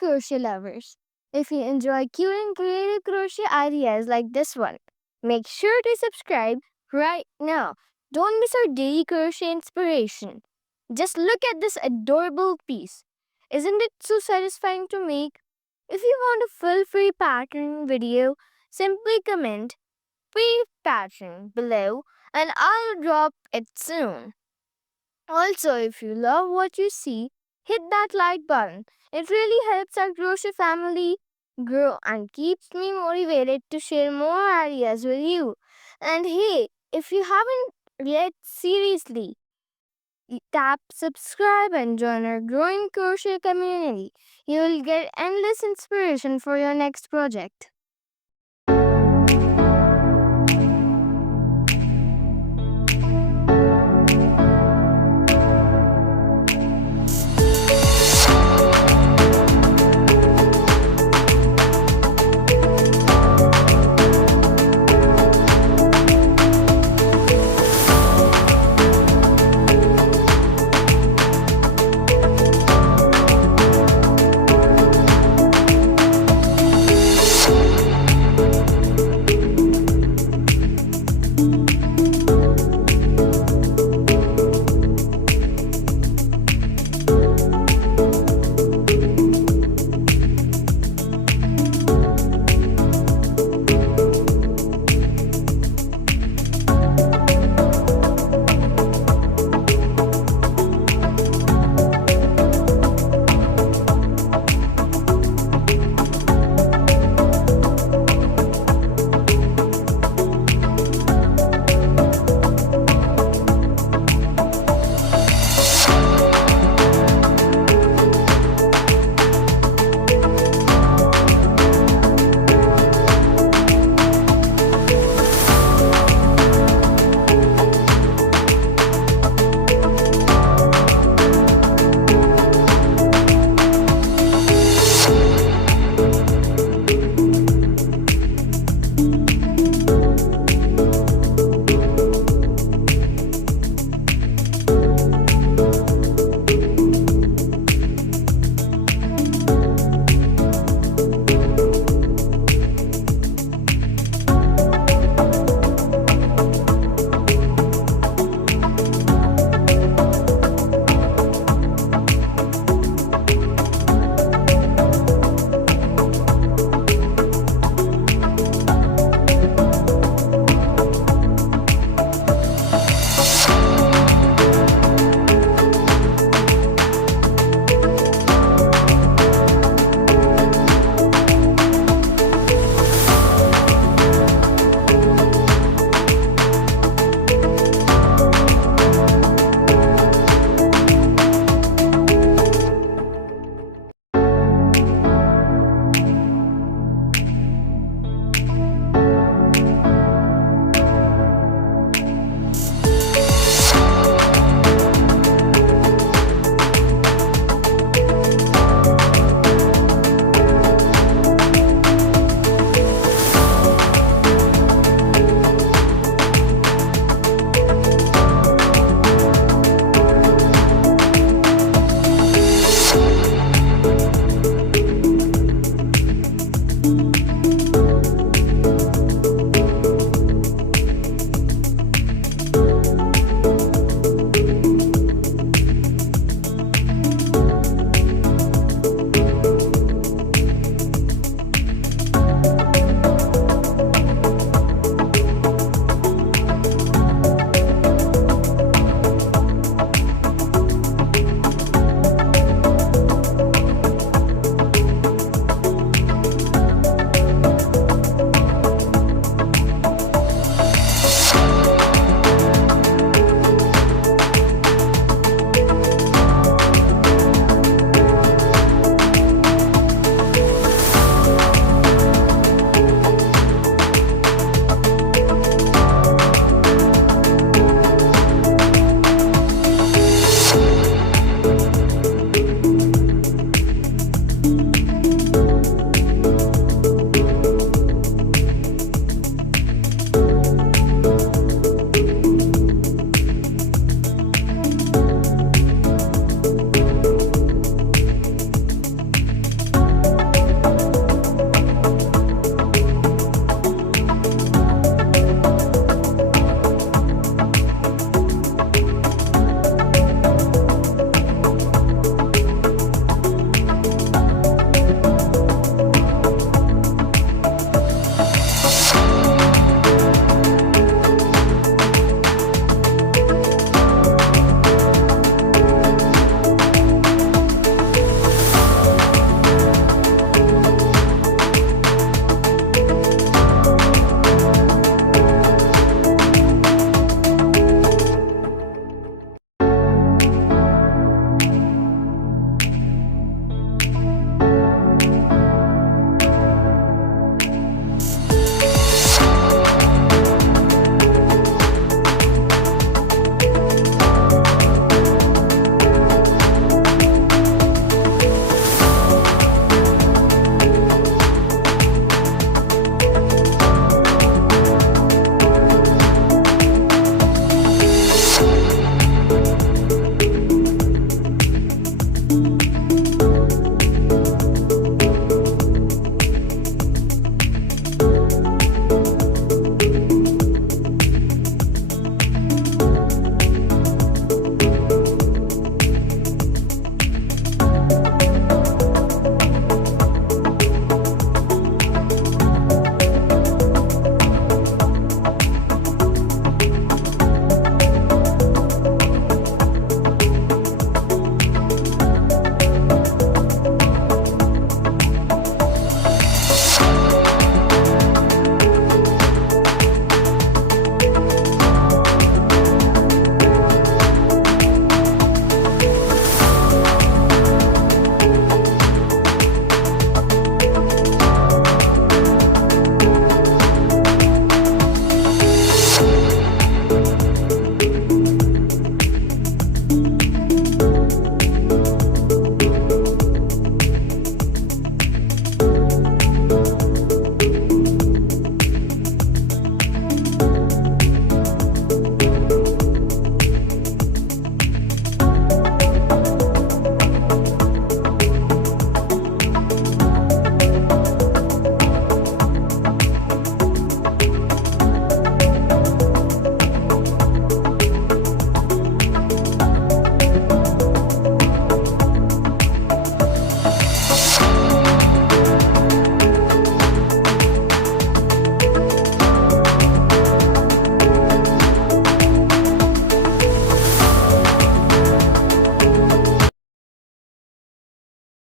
crochet lovers. If you enjoy cute and creative crochet ideas like this one, make sure to subscribe right now. Don't miss our daily crochet inspiration. Just look at this adorable piece. Isn't it so satisfying to make? If you want a full free pattern video, simply comment free pattern below and I'll drop it soon. Also, if you love what you see, hit that like button. It really helps our crochet family grow and keeps me motivated to share more ideas with you. And hey, if you haven't yet, seriously, tap subscribe and join our growing crochet community. You will get endless inspiration for your next project.